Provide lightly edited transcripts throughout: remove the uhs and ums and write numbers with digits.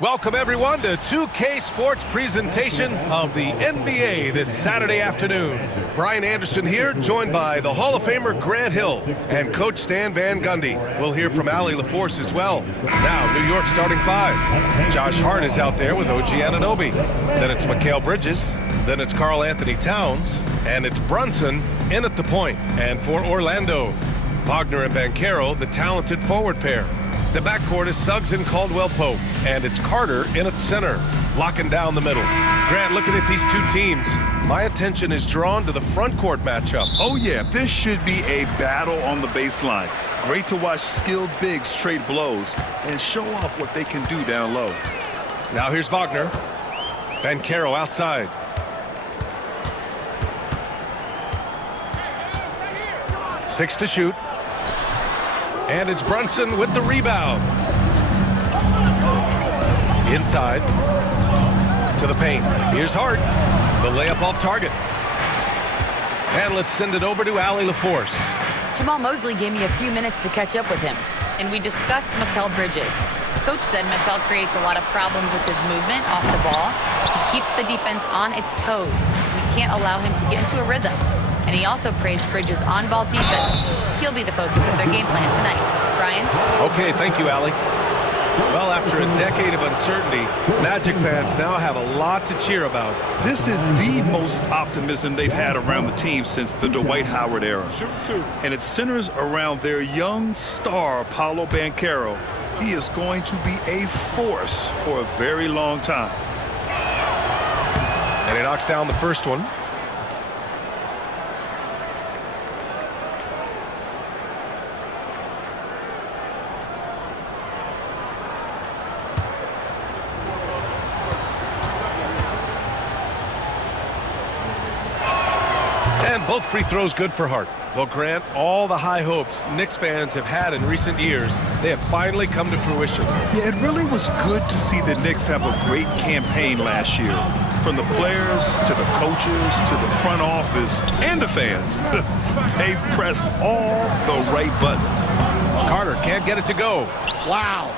Welcome, everyone, to 2K Sports presentation of the NBA this Saturday afternoon. Brian Anderson here, joined by the Hall of Famer Grant Hill and Coach Stan Van Gundy. We'll hear from Allie LaForce as well. Now, New York starting five. Josh Hart is out there with OG Anunoby. Then it's Mikal Bridges. Then it's Karl Anthony Towns. And it's Brunson in at the point. And for Orlando, Wagner and Banchero, the talented forward pair. The backcourt is Suggs and Caldwell-Pope, and it's Carter in at center, locking down the middle. Grant, looking at these two teams, my attention is drawn to the front court matchup. Oh yeah, this should be a battle on the baseline. Great to watch skilled bigs trade blows and show off what they can do down low. Now here's Wagner. Banchero outside. Six to shoot. And it's Brunson with the rebound. Inside to the paint. Here's Hart. The layup off target. And let's send it over to Allie LaForce. Jamal Mosley gave me a few minutes to catch up with him, and we discussed Mikal Bridges. Coach said Mikal creates a lot of problems with his movement off the ball. He keeps the defense on its toes. We can't allow him to get into a rhythm. And he also praised Bridges' on-ball defense. He'll be the focus of their game plan tonight. Brian? Okay, thank you, Allie. Well, after a decade of uncertainty, Magic fans now have a lot to cheer about. This is the most optimism they've had around the team since the Dwight Howard era. And it centers around their young star, Paolo Banchero. He is going to be a force for a very long time. And he knocks down the first one. And both free throws good for Hart. Well, Grant, all the high hopes Knicks fans have had in recent years, they have finally come to fruition. Yeah, it really was good to see the Knicks have a great campaign last year. From the players to the coaches to the front office and the fans. They've pressed all the right buttons. Carter can't get it to go. Wow.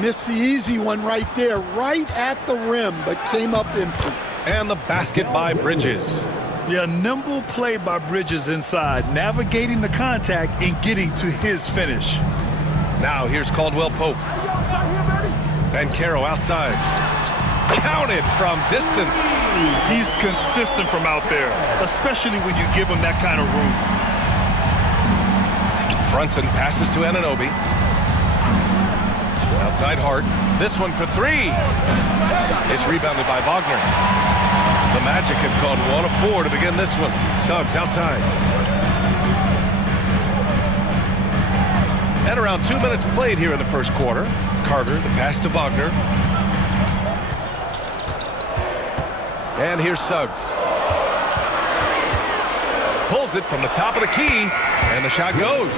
Missed the easy one right there, right at the rim, but came up empty. And the basket by Bridges. Yeah, nimble play by Bridges inside, navigating the contact and getting to his finish. Now here's Caldwell-Pope. Banchero outside. Counted from distance. He's consistent from out there, especially when you give him that kind of room. Brunson passes to Anunoby. Outside Hart. This one for three. It's rebounded by Wagner. The Magic have called 1 of 4 to begin this one. Suggs outside. At around 2 minutes played here in the first quarter. Carter, the pass to Wagner. And here's Suggs. Pulls it from the top of the key, and the shot goes.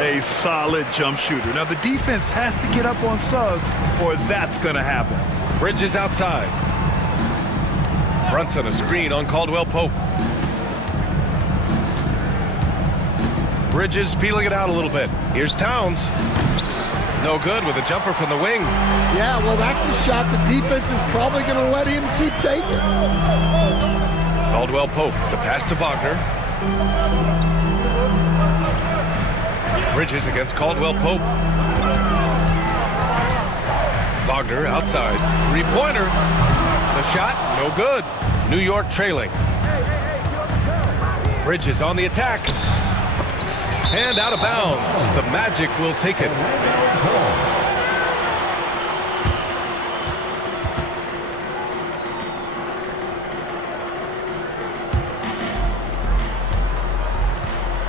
A solid jump shooter. Now the defense has to get up on Suggs, or that's going to happen. Bridges outside. Brunson a screen on Caldwell-Pope. Bridges feeling it out a little bit. Here's Towns. No good with a jumper from the wing. Yeah, well, that's a shot the defense is probably going to let him keep taking. Caldwell-Pope, the pass to Wagner. Bridges against Caldwell-Pope. Wagner outside. Three-pointer. The shot, no good. New York trailing. Bridges on the attack. And out of bounds. The Magic will take it.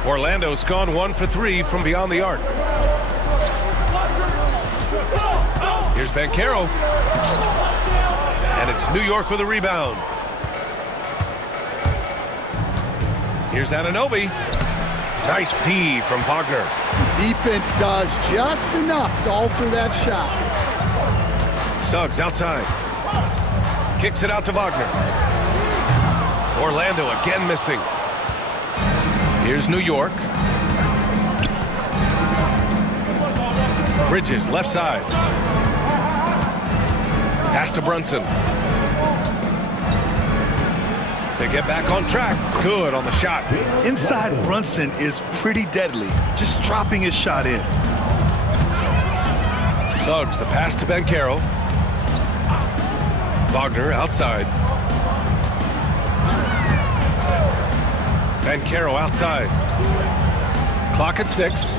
Orlando's gone 1 for 3 from beyond the arc. Here's Banchero. And it's New York with a rebound. Here's Anunoby. Nice D from Wagner. Defense does just enough to alter that shot. Suggs outside. Kicks it out to Wagner. Orlando again missing. Here's New York. Bridges, left side. Pass to Brunson. To get back on track. Good on the shot. Inside Brunson is pretty deadly, just dropping his shot in. Suggs, the pass to Banchero. Wagner outside. Banchero outside. Clock at 6.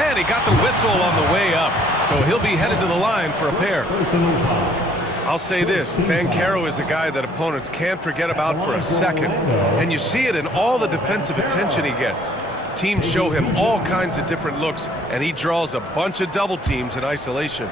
And he got the whistle on the way up. So he'll be headed to the line for a pair. I'll say this, Banchero is a guy that opponents can't forget about for a second. And you see it in all the defensive attention he gets. Teams show him all kinds of different looks, and he draws a bunch of double teams in isolation.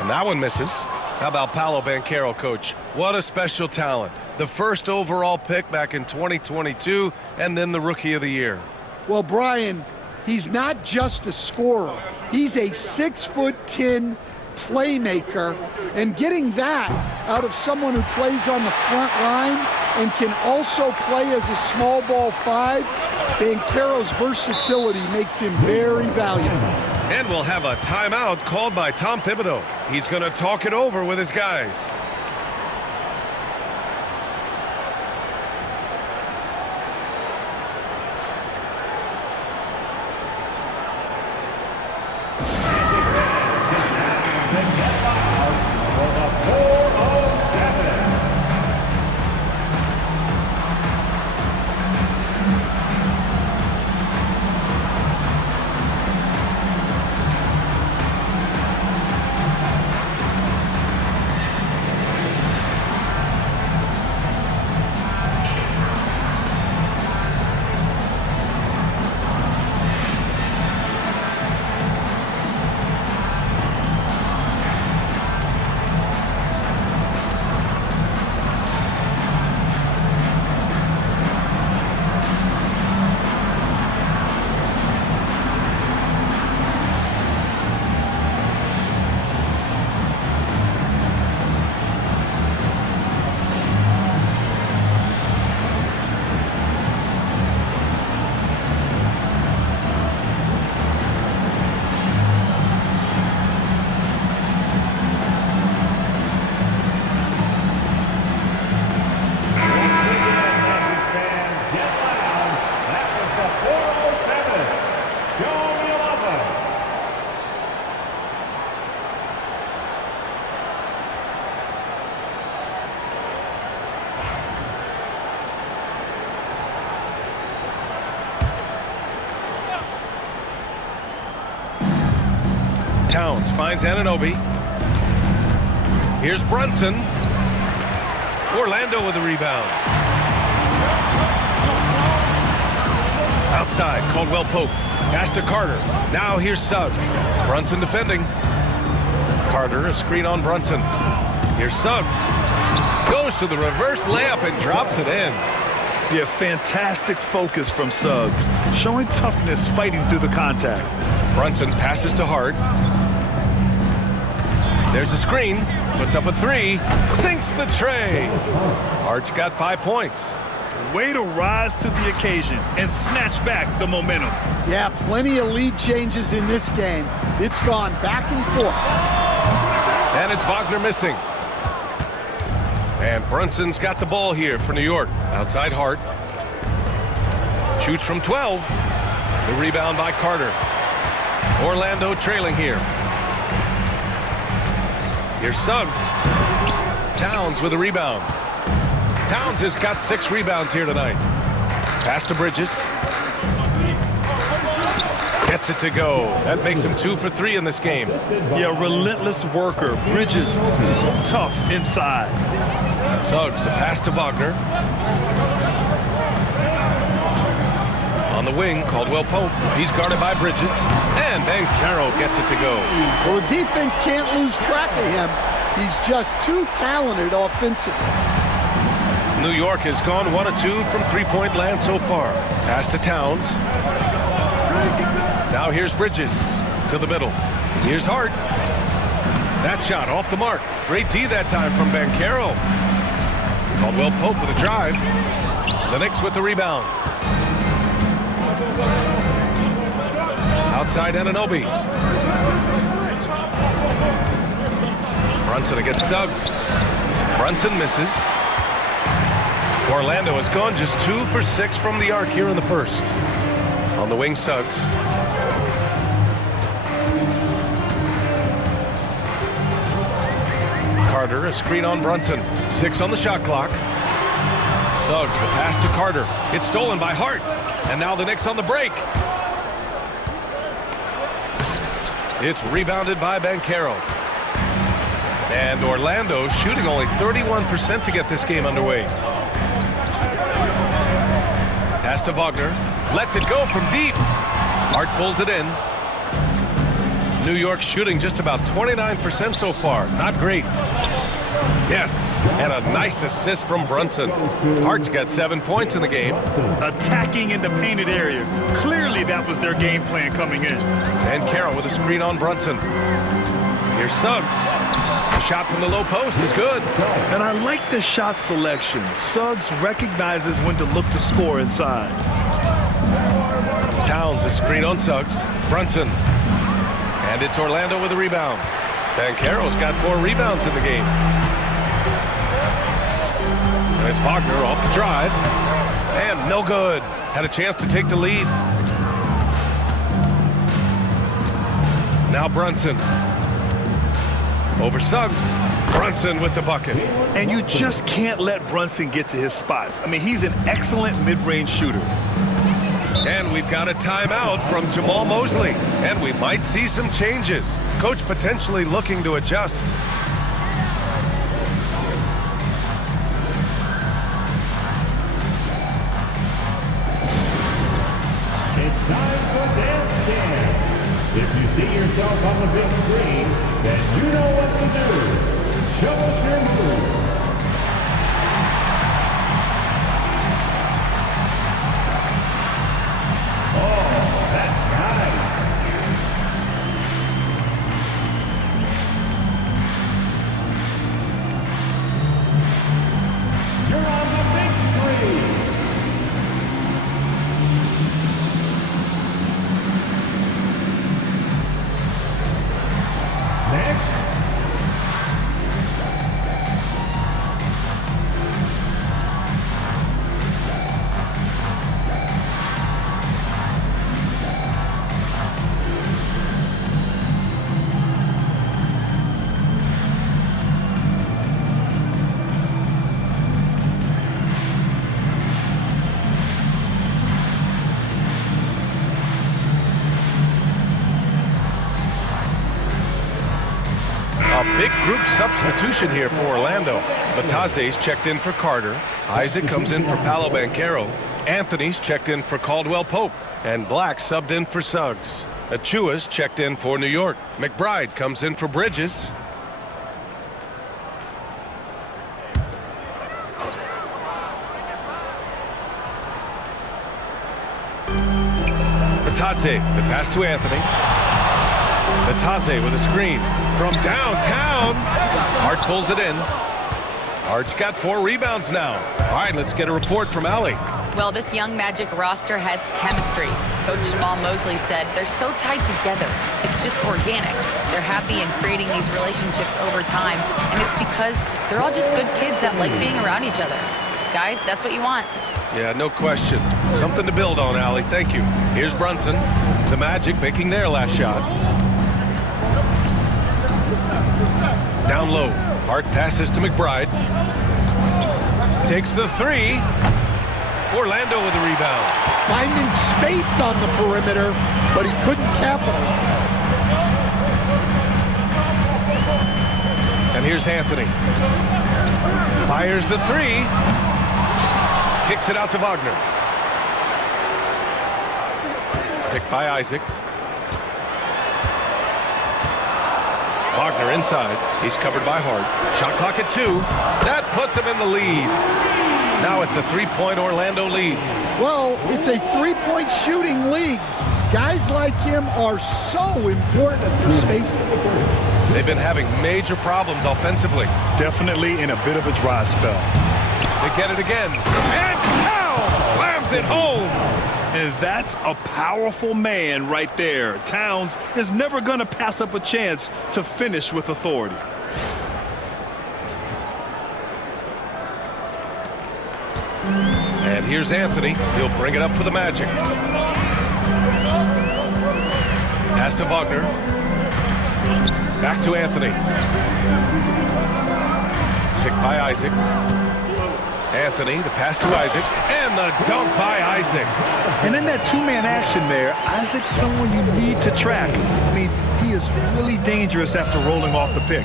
And that one misses. How about Paolo Banchero, coach? What a special talent. The first overall pick back in 2022, and then the Rookie of the Year. Well, Brian, he's not just a scorer. He's a 6'10" playmaker, and getting that out of someone who plays on the front line and can also play as a small ball 5, Banchero's versatility makes him very valuable. And we'll have a timeout called by Tom Thibodeau. He's going to talk it over with his guys. Towns finds Anunoby. Here's Brunson. Orlando with the rebound. Outside, Caldwell Pope. Pass to Carter. Now here's Suggs. Brunson defending. Carter, a screen on Brunson. Here's Suggs. Goes to the reverse layup and drops it in. Yeah, fantastic focus from Suggs, showing toughness fighting through the contact. Brunson passes to Hart. There's a screen, puts up a 3, sinks the tray. Hart's got 5 points. Way to rise to the occasion and snatch back the momentum. Yeah, plenty of lead changes in this game. It's gone back and forth. And it's Wagner missing. And Brunson's got the ball here for New York. Outside Hart. Shoots from 12. The rebound by Carter. Orlando trailing here. Here's Suggs. Towns with a rebound. Towns has got 6 rebounds here tonight. Pass to Bridges. Gets it to go. That makes him 2 for 3 in this game. Yeah, relentless worker. Bridges, so tough inside. Suggs, the pass to Wagner. On the wing, Caldwell Pope. He's guarded by Bridges. And Banchero gets it to go. Well, the defense can't lose track of him. He's just too talented offensively. New York has gone 1 of 2 from three-point land so far. Pass to Towns. Now here's Bridges to the middle. Here's Hart. That shot off the mark. Great D that time from Banchero. Caldwell Pope with a drive. The Knicks with the rebound. Outside Anunoby. Brunson against Suggs. Brunson misses. Orlando has gone just 2 for 6 from the arc here in the first. On the wing, Suggs. Carter, a screen on Brunson. 6 on the shot clock. Suggs, the pass to Carter. It's stolen by Hart. And now the Knicks on the break. It's rebounded by Banchero. And Orlando shooting only 31% to get this game underway. Pass to Wagner. Lets it go from deep. Hart pulls it in. New York shooting just about 29% so far. Not great. Yes, and a nice assist from Brunson. Hart's got 7 points in the game. Attacking in the painted area. Clearly that was their game plan coming in. And Carroll with a screen on Brunson. Here's Suggs. The shot from the low post is good. And I like the shot selection. Suggs recognizes when to look to score inside. Towns, a screen on Suggs. Brunson. And it's Orlando with a rebound. Banchero's got 4 rebounds in the game. And it's Wagner off the drive. And no good. Had a chance to take the lead. Now Brunson. Over Suggs. Brunson with the bucket. And you just can't let Brunson get to his spots. I mean, he's an excellent mid-range shooter. And we've got a timeout from Jamal Mosley. And we might see some changes. Coach potentially looking to adjust. It's time for Dance Dance. If you see yourself on the big screen, then you know what to do. Show us your moves. Oh, that's nice. You're on the big screen. Next. Big group substitution here for Orlando. Batase's checked in for Carter. Isaac comes in for Paolo Banchero. Anthony's checked in for Caldwell Pope. And Black subbed in for Suggs. Achua's checked in for New York. McBride comes in for Bridges. Batase, the pass to Anthony. Batase with a screen from downtown. Hart pulls it in. Hart's got 4 rebounds now. All right, let's get a report from Allie. Well, this young Magic roster has chemistry. Coach Jamal Mosley said they're so tied together. It's just organic. They're happy in creating these relationships over time, and it's because they're all just good kids that like being around each other. Guys, that's what you want. Yeah, no question. Something to build on, Allie. Thank you. Here's Brunson. The Magic making their last shot. Down low. Hart passes to McBride. Takes the 3. Orlando with the rebound. Finding space on the perimeter, but he couldn't capitalize. And here's Anthony. Fires the 3. Kicks it out to Wagner. Picked by Isaac. Wagner inside. He's covered by Hart. Shot clock at 2. That puts him in the lead. Now it's a 3-point Orlando lead. Well, it's a 3-point shooting league. Guys like him are so important for spacing. They've been having major problems offensively. Definitely in a bit of a dry spell. They get it again. And Towns slams it home. And that's a powerful man right there. Towns is never going to pass up a chance to finish with authority. And here's Anthony. He'll bring it up for the Magic. Pass to Wagner. Back to Anthony. Picked by Isaac. Anthony, the pass to Isaac. And the dunk by Isaac. And in that two-man action there, Isaac's someone you need to track. I mean, he is really dangerous after rolling off the pick.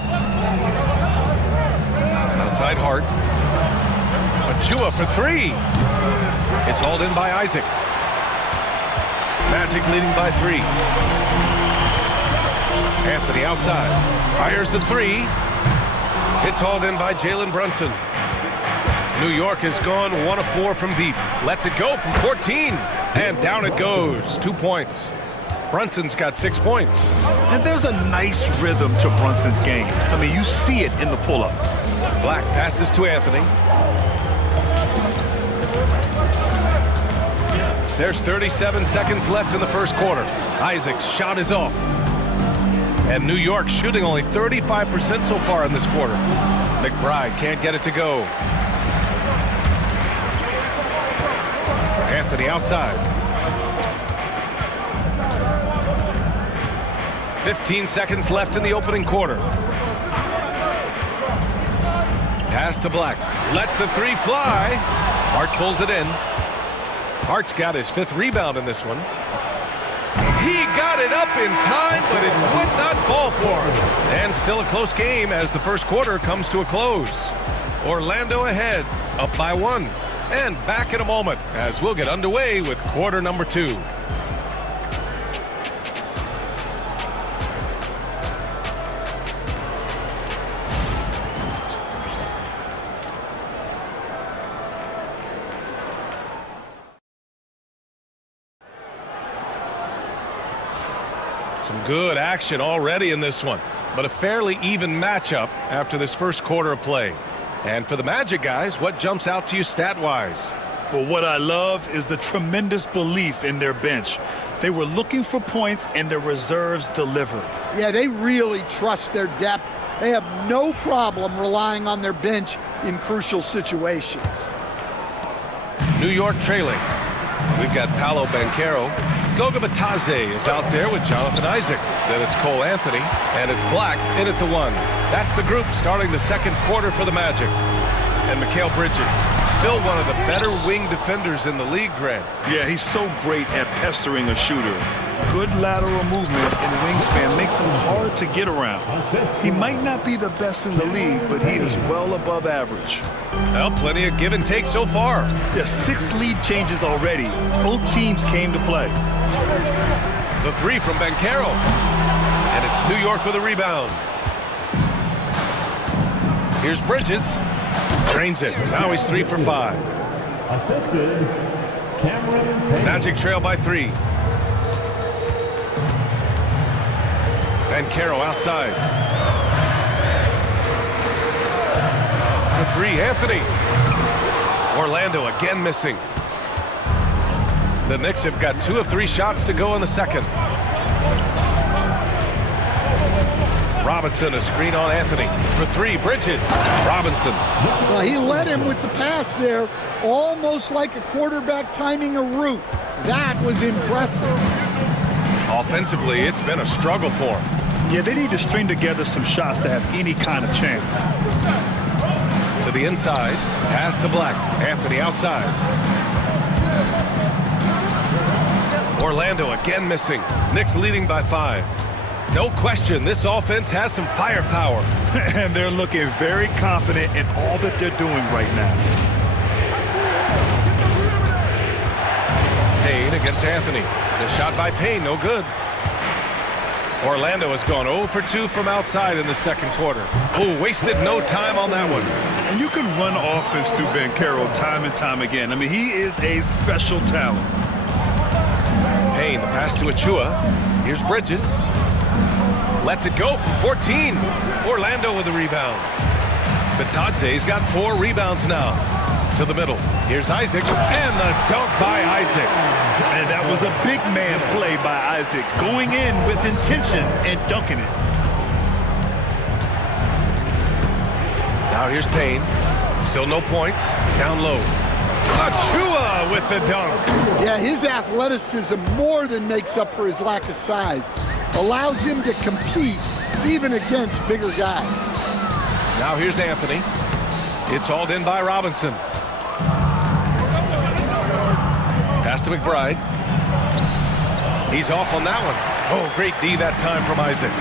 Outside Hart. Achua for three. It's hauled in by Isaac. Magic leading by 3. Anthony outside. Fires the 3. It's hauled in by Jalen Brunson. New York has gone 1 of 4 from deep. Lets it go from 14. And down it goes. 2 points. Brunson's got 6 points. And there's a nice rhythm to Brunson's game. I mean, you see it in the pull-up. Black passes to Anthony. There's 37 seconds left in the first quarter. Isaac's shot is off. And New York shooting only 35% so far in this quarter. McBride can't get it to go. Anthony outside. 15 seconds left in the opening quarter. Pass to Black. Lets the 3 fly. Hart pulls it in. Hart's got his 5th rebound in this one. He got it up in time, but it would not fall for him. And still a close game as the first quarter comes to a close. Orlando ahead, up by 1. And back in a moment as we'll get underway with quarter number 2. Some good action already in this one, but a fairly even matchup after this first quarter of play. And for the Magic guys, what jumps out to you stat-wise? Well, what I love is the tremendous belief in their bench. They were looking for points, and their reserves delivered. Yeah, they really trust their depth. They have no problem relying on their bench in crucial situations. New York trailing. We've got Paolo Banchero. Goga Batadze is out there with Jonathan Isaac. Then it's Cole Anthony, and it's Black in at the 1. That's the group starting the second quarter for the Magic. And Mikal Bridges, still one of the better wing defenders in the league, Grant. Yeah, he's so great at pestering a shooter. Good lateral movement and wingspan makes him hard to get around. He might not be the best in the league, but he is well above average. Well, plenty of give and take so far. Yeah, 6 lead changes already. Both teams came to play. The 3 from Banchero. And it's New York with a rebound. Here's Bridges. Drains it. Now he's 3 for 5. Assisted, Cameron Payne. Magic trail by 3. Banchero outside. For 3, Anthony. Orlando again missing. The Knicks have got 2 of 3 shots to go in the second. Robinson, a screen on Anthony. For 3, Bridges. Robinson. Well, he led him with the pass there, almost like a quarterback timing a route. That was impressive. Offensively, it's been a struggle for him. Yeah, they need to string together some shots to have any kind of chance. To the inside. Pass to Black. Anthony outside. Orlando again missing. Knicks leading by 5. No question, this offense has some firepower. And they're looking very confident in all that they're doing right now. Payne against Anthony. The shot by Payne, no good. Orlando has gone 0 for 2 from outside in the second quarter. Oh, wasted no time on that one. And you can run offense through Banchero time and time again. I mean, he is a special talent. Payne, the pass to Achua. Here's Bridges. Lets it go from 14. Orlando with the rebound. Batadze's got 4 rebounds now. to the middle. Here's Isaac, and the dunk by Isaac. And that was a big man play by Isaac, going in with intention and dunking it. Now here's Payne. Still no points. Down low. Achua with the dunk. Yeah, his athleticism more than makes up for his lack of size. Allows him to compete even against bigger guys. Now here's Anthony. It's hauled in by Robinson. Pass to McBride. He's off on that one. Oh, great D that time from Isaac.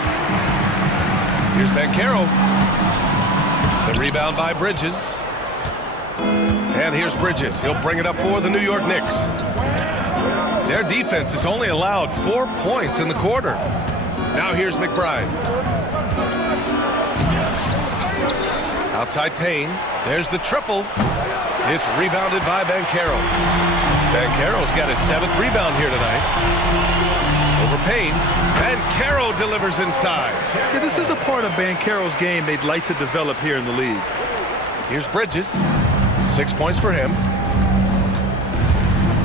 Here's Banchero. The rebound by Bridges. And here's Bridges. He'll bring it up for the New York Knicks. Their defense has only allowed 4 points in the quarter. Now here's McBride. Outside Payne. There's the triple. It's rebounded by Banchero. Banchero's got his 7th rebound here tonight. Over Payne. Banchero delivers inside. Yeah, this is a part of Banchero's game they'd like to develop here in the league. Here's Bridges. 6 points for him.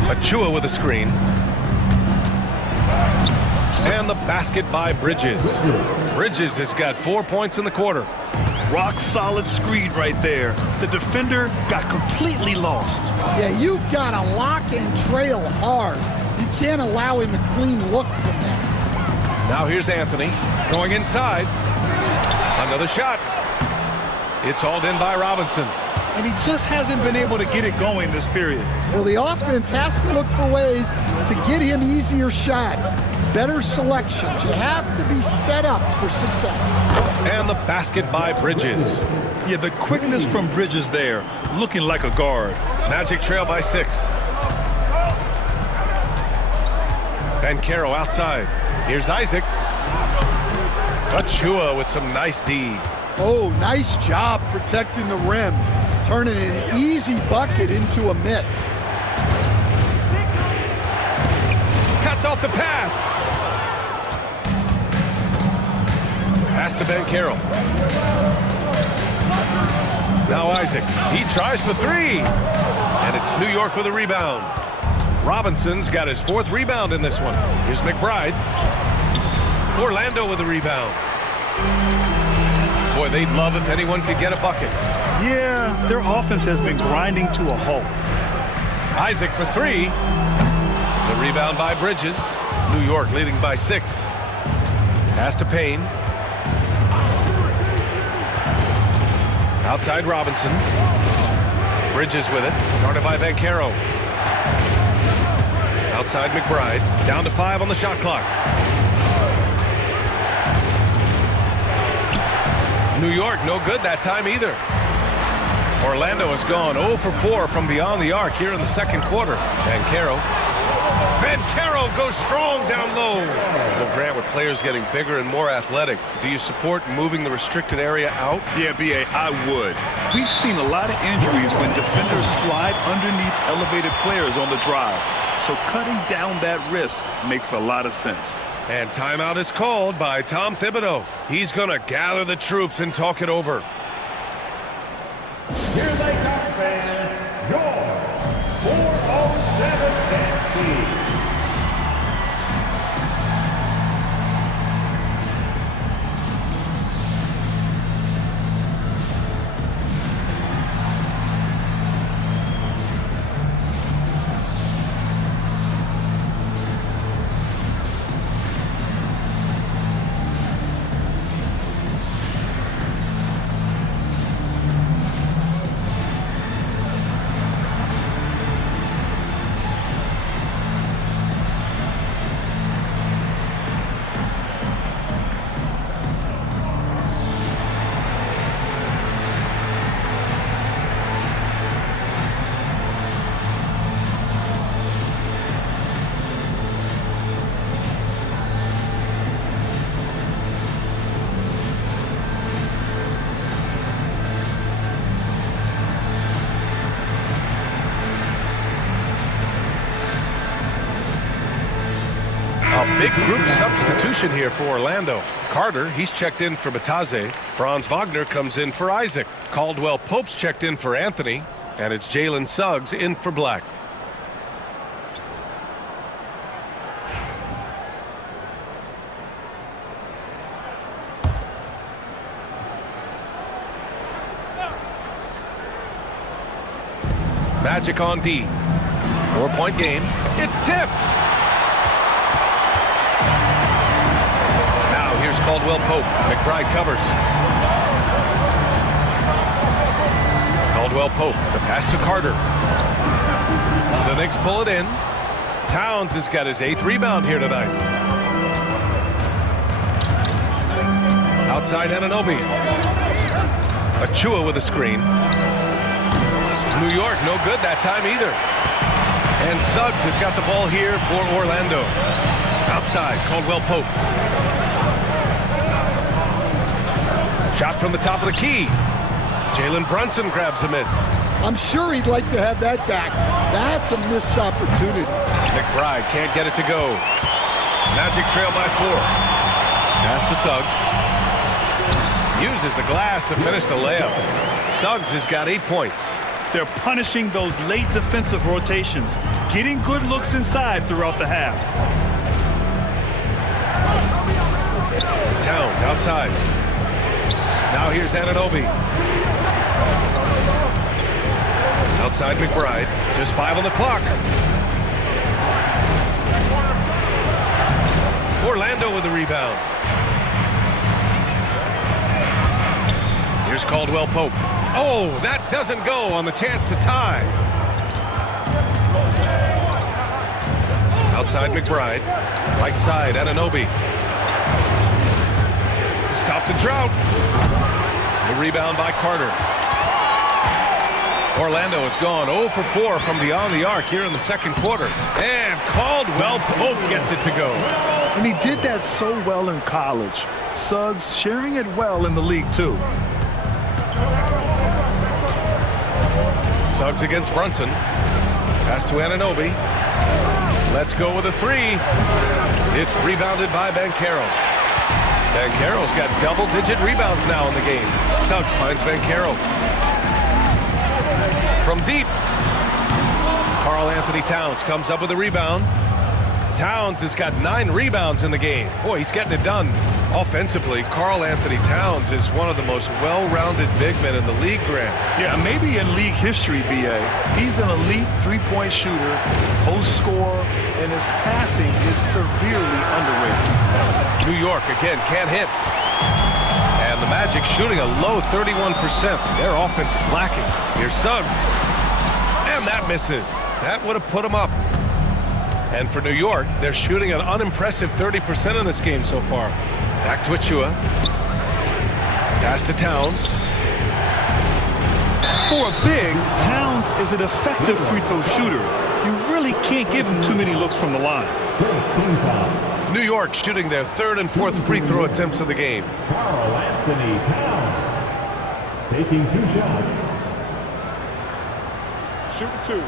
Achua with a screen. And the basket by Bridges. Bridges has got 4 points in the quarter. Rock solid screen right there. The defender got completely lost. Yeah, you've got to lock and trail hard. You can't allow him a clean look from that. Now here's Anthony going inside. Another shot. It's hauled in by Robinson. And he just hasn't been able to get it going this period. Well, the offense has to look for ways to get him easier shots, better selections. You have to be set up for success. And the basket by Bridges. Yeah, the quickness from Bridges there, looking like a guard. Magic trail by 6. Banchero outside. Here's Isaac. Achua with some nice D. Oh, nice job protecting the rim. Turning an easy bucket into a miss. Cuts off the pass. Pass to Banchero. Now Isaac. He tries for 3. And it's New York with a rebound. Robinson's got his 4th rebound in this one. Here's McBride. Orlando with a rebound. Boy, they'd love if anyone could get a bucket. Yeah, their offense has been grinding to a halt. Isaac for 3. The rebound by Bridges. New York leading by 6. Pass to Payne. Outside Robinson. Bridges with it. Guarded by Banchero. Outside McBride. Down to 5 on the shot clock. New York no good that time either. Orlando has gone 0 for 4 from beyond the arc here in the second quarter. Banchero goes strong down low. Well, Grant, with players getting bigger and more athletic, do you support moving the restricted area out? Yeah, B.A., I would. We've seen a lot of injuries when defenders slide underneath elevated players on the drive. So cutting down that risk makes a lot of sense. And timeout is called by Tom Thibodeau. He's going to gather the troops and talk it over. Here they come, fans. York 407 Nancy. A big group substitution here for Orlando. Carter, he's checked in for Bataze. Franz Wagner comes in for Isaac. Caldwell Pope's checked in for Anthony. And it's Jalen Suggs in for Black. Magic on D. 4-point game. It's tipped. Now here's Caldwell Pope. McBride covers. Caldwell Pope. The pass to Carter. The Knicks pull it in. Towns has got his 8th rebound here tonight. Outside Anunoby. Achua with a screen. New York, no good that time either. And Suggs has got the ball here for Orlando. Outside, Caldwell Pope. Shot from the top of the key. Jalen Brunson grabs a miss. I'm sure he'd like to have that back. That's a missed opportunity. McBride can't get it to go. Magic trail by 4. Pass to Suggs. Uses the glass to finish the layup. Suggs has got 8 points. They're punishing those late defensive rotations, getting good looks inside throughout the half. Towns outside. Now here's Anunoby. Outside McBride. Just 5 on the clock. Orlando with the rebound. Here's Caldwell Pope. Oh, that doesn't go on the chance to tie. Outside McBride. Right side, Anunoby. To stop the drought. The rebound by Carter. Orlando has gone 0 for 4 from beyond the arc here in the second quarter. And Caldwell Pope gets it to go. And he did that so well in college. Suggs sharing it well in the league, too. Suggs against Brunson. Pass to Anunoby. Let's go with a 3. It's rebounded by Banchero. Banchero's got double-digit rebounds now in the game. Suggs finds Banchero. From deep. Karl-Anthony Towns comes up with a rebound. Towns has got 9 rebounds in the game. Boy, he's getting it done. Offensively, Karl-Anthony Towns is one of the most well-rounded big men in the league, Grant. Yeah, maybe in league history, B.A. He's an elite three-point shooter, post scorer, and his passing is severely underrated. New York, again, can't hit. And the Magic shooting a low 31%. Their offense is lacking. Here's Suggs. And that misses. That would have put him up. And for New York, they're shooting an unimpressive 30% in this game so far. Back to Achua. Pass to Towns. For a big, Towns is an effective free throw shooter. You really can't give him too many looks from the line. New York shooting their 3rd and 4th free throw attempts of the game. Karl-Anthony Towns taking 2 shots. Shoot 2.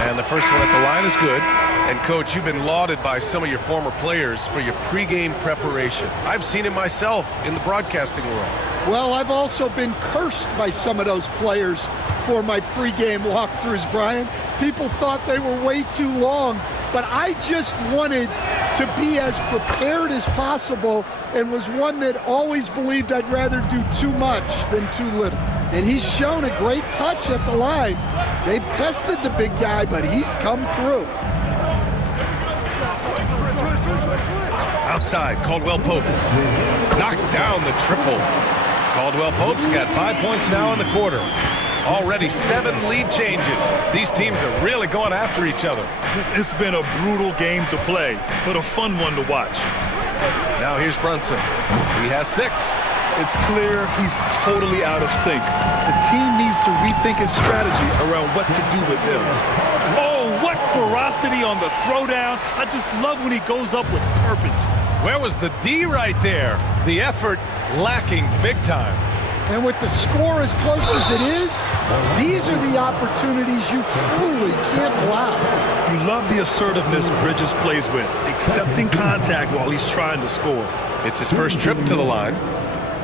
And the first one at the line is good. And, Coach, you've been lauded by some of your former players for your pregame preparation. I've seen it myself in the broadcasting world. Well, I've also been cursed by some of those players for my pregame walkthroughs, Brian. People thought they were way too long, but I just wanted to be as prepared as possible and was one that always believed I'd rather do too much than too little. And he's shown a great touch at the line. They've tested the big guy, but he's come through. Outside, Caldwell Pope knocks down the triple. Caldwell Pope's got 5 points now in the quarter. Already 7 lead changes. These teams are really going after each other. It's been a brutal game to play, but a fun one to watch. Now here's Brunson. He has 6. It's clear he's totally out of sync. The team needs to rethink its strategy around what to do with him. Oh, what ferocity on the throwdown. I just love when he goes up with purpose. Where was the D right there? The effort lacking big time. And with the score as close as it is, these are the opportunities you truly can't allow. You love the assertiveness Bridges plays with, accepting contact while he's trying to score. It's his first trip to the line.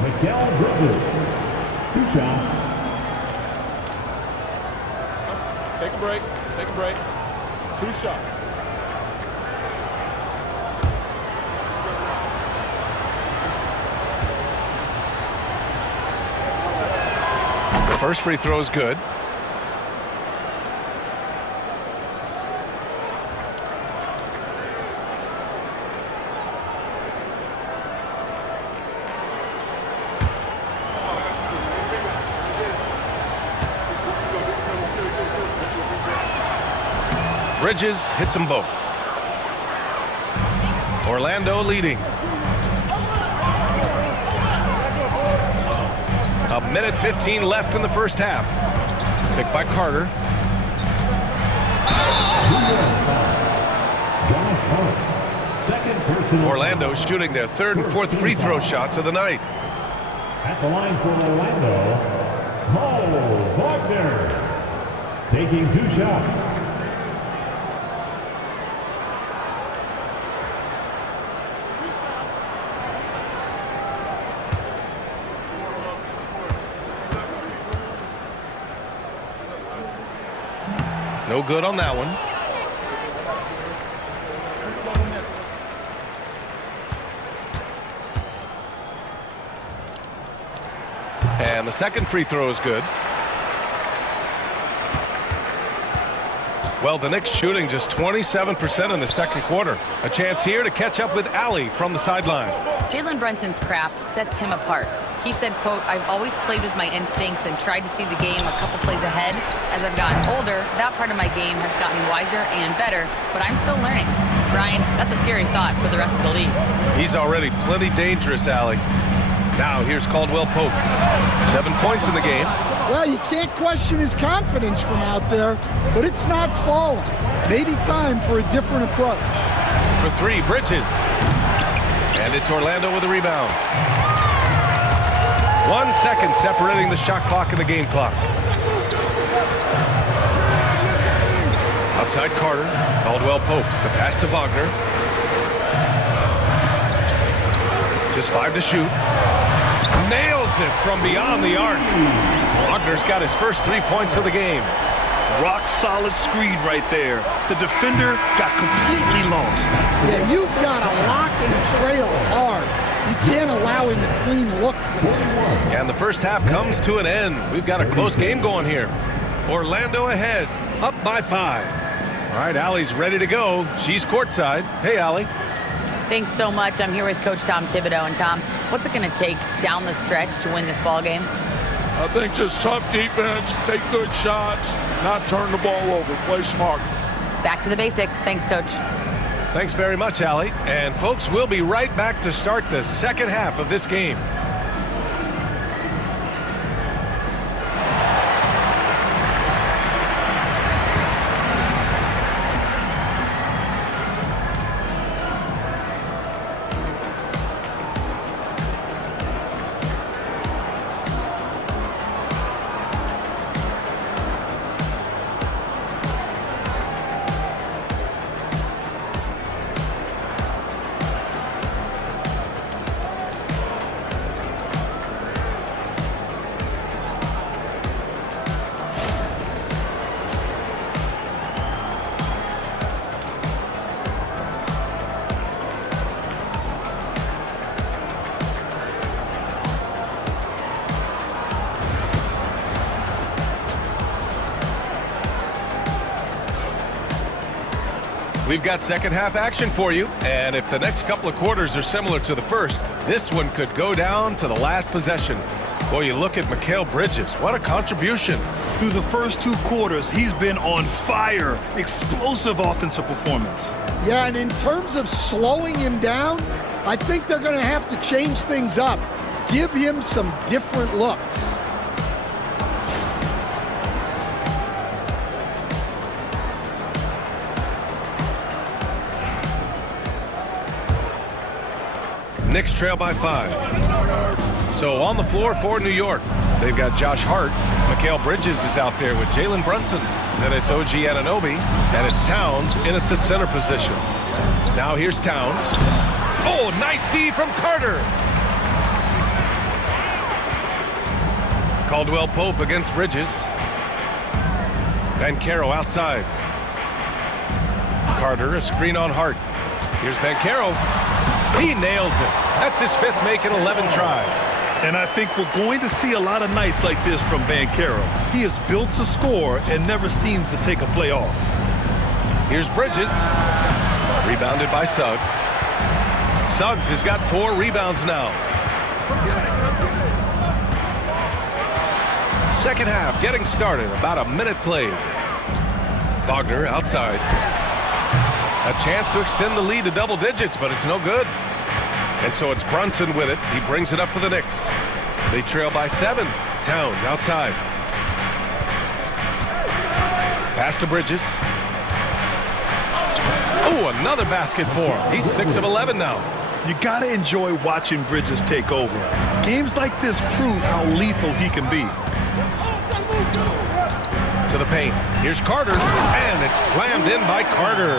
Mikal Bridges, 2 shots. Take a break. Take a break. 2 shots. The first free throw is good. Bridges hits them both. Orlando leading. A minute 15 left in the first half. Picked by Carter. Orlando shooting their 3rd and 4th free throw shots of the night. At the line for Orlando, Paolo Wagner, taking 2 shots. No good on that one. And the second free throw is good. Well, the Knicks shooting just 27% in the second quarter. A chance here to catch up with Allie from the sideline. Jalen Brunson's craft sets him apart. He said, quote, "I've always played with my instincts and tried to see the game a couple plays ahead. As I've gotten older, that part of my game has gotten wiser and better, but I'm still learning." Brian, that's a scary thought for the rest of the league. He's already plenty dangerous, Allie. Now here's Caldwell Pope. 7 points in the game. Well, you can't question his confidence from out there, but it's not falling. Maybe time for a different approach. For 3, Bridges. And it's Orlando with a rebound. 1 second separating the shot clock and the game clock. Outside Carter. Caldwell Pope. The pass to Wagner. Just 5 to shoot. Nails it from beyond the arc. Wagner's got his first 3 points of the game. Rock solid screen right there. The defender got completely lost. Yeah, you've got to lock and trail hard. You can't allow him to clean look. And the first half comes to an end. We've got a close game going here. Orlando ahead, up by 5. All right, Allie's ready to go. She's courtside. Hey, Allie. Thanks so much. I'm here with Coach Tom Thibodeau. And Tom, what's it going to take down the stretch to win this ball game? I think just tough defense, take good shots, not turn the ball over, play smart. Back to the basics. Thanks, Coach. Thanks very much, Allie. And folks, we'll be right back to start the second half of this game. We've got second half action for you, and if the next couple of quarters are similar to the first, this one could go down to the last possession. Boy, you look at Mikal Bridges. What a contribution. Through the first 2 quarters, he's been on fire. Explosive offensive performance. Yeah, and in terms of slowing him down, I think they're going to have to change things up. Give him some different looks. Knicks trail by 5. So on the floor for New York, they've got Josh Hart. Mikal Bridges is out there with Jalen Brunson. Then it's OG Anunoby, and it's Towns in at the center position. Now here's Towns. Oh, nice D from Carter. Caldwell Pope against Bridges. Banchero outside. Carter, a screen on Hart. Here's Banchero. He nails it. That's his 5th make in 11 tries. And I think we're going to see a lot of nights like this from Banchero. He is built to score and never seems to take a play off. Here's Bridges. Rebounded by Suggs. Suggs has got 4 rebounds now. Second half getting started. About a minute played. Wagner outside. A chance to extend the lead to double digits, but it's no good. And so it's Brunson with it. He brings it up for the Knicks. They trail by 7. Towns outside. Pass to Bridges. Oh, another basket for him. He's 6 of 11 now. You got to enjoy watching Bridges take over. Games like this prove how lethal he can be. To the paint. Here's Carter, and it's slammed in by Carter.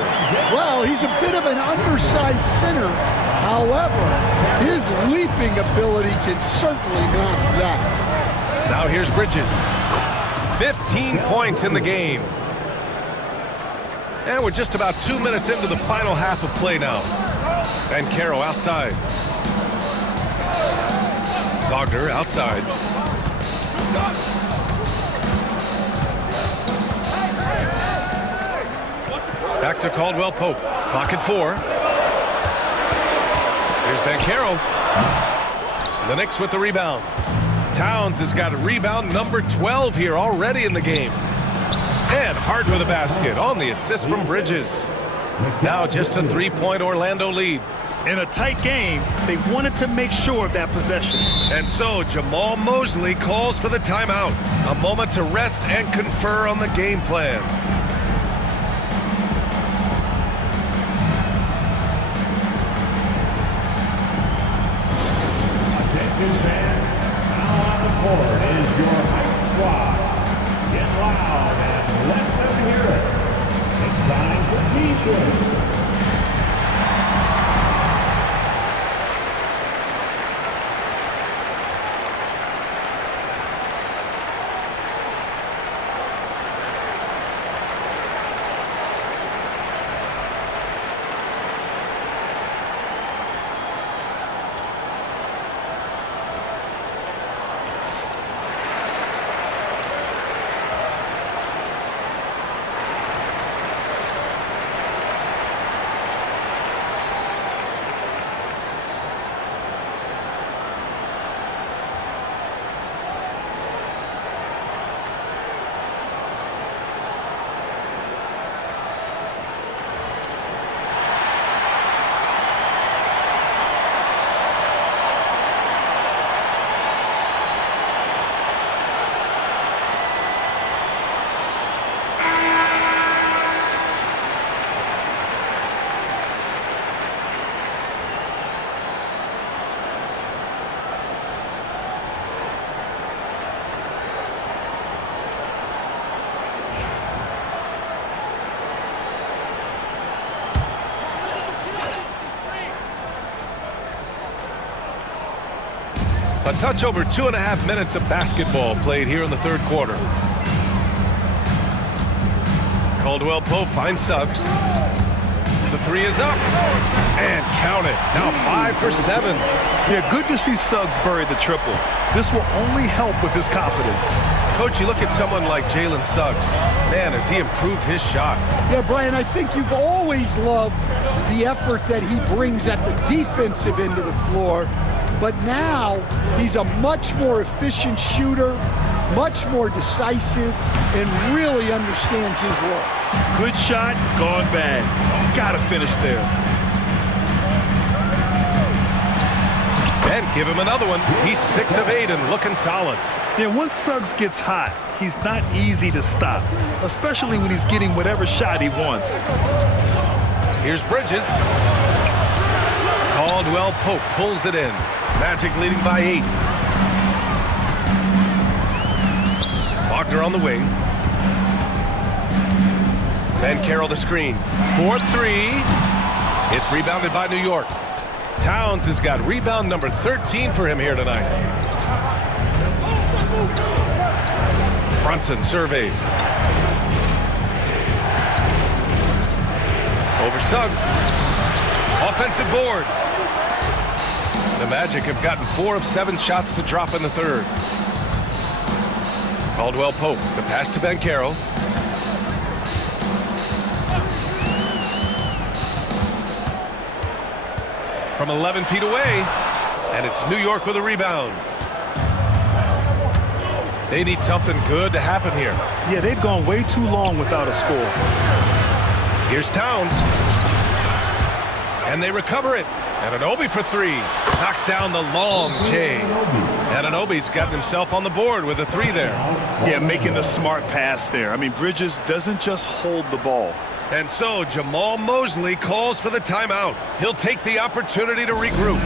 Well, he's a bit of an undersized center. However, his leaping ability can certainly mask that. Now here's Bridges. 15 points in the game. And we're just about 2 minutes into the final half of play now. Banchero outside. Wagner outside. Back to Caldwell Pope. Clock at 4. Here's Banchero. The Knicks with the rebound. Towns has got rebound number 12 here already in the game. And Hart with a basket on the assist from Bridges. Now just a 3-point Orlando lead. In a tight game, they wanted to make sure of that possession. And so Jamal Mosley calls for the timeout. A moment to rest and confer on the game plan. Attention fans, now on the court is your hype squad. Get loud and let them hear it. It's time for T-shirts. A touch over 2.5 minutes of basketball played here in the third quarter. Caldwell Pope finds Suggs. The 3 is up. And count it. Now 5 for 7. Yeah, good to see Suggs bury the triple. This will only help with his confidence. Coach, you look at someone like Jalen Suggs. Man, has he improved his shot. Yeah, Brian, I think you've always loved the effort that he brings at the defensive end of the floor. But now he's a much more efficient shooter, much more decisive, and really understands his role. Good shot, gone bad. Gotta finish there. And give him another one. He's 6 of 8 and looking solid. Yeah, once Suggs gets hot, he's not easy to stop, especially when he's getting whatever shot he wants. Here's Bridges. Caldwell Pope pulls it in. Magic leading by 8. Wagner on the wing. Banchero the screen. 4-3. It's rebounded by New York. Towns has got rebound number 13 for him here tonight. Brunson surveys. Over Suggs. Offensive board. The Magic have gotten 4 of 7 shots to drop in the third. Caldwell Pope, the pass to Banchero. From 11 feet away, and it's New York with a rebound. They need something good to happen here. Yeah, they've gone way too long without a score. Here's Towns. And they recover it. Anunoby for 3. Knocks down the long J. Anunoby's gotten himself on the board with a 3 there. Yeah, making the smart pass there. I mean, Bridges doesn't just hold the ball. And so Jamal Mosley calls for the timeout. He'll take the opportunity to regroup.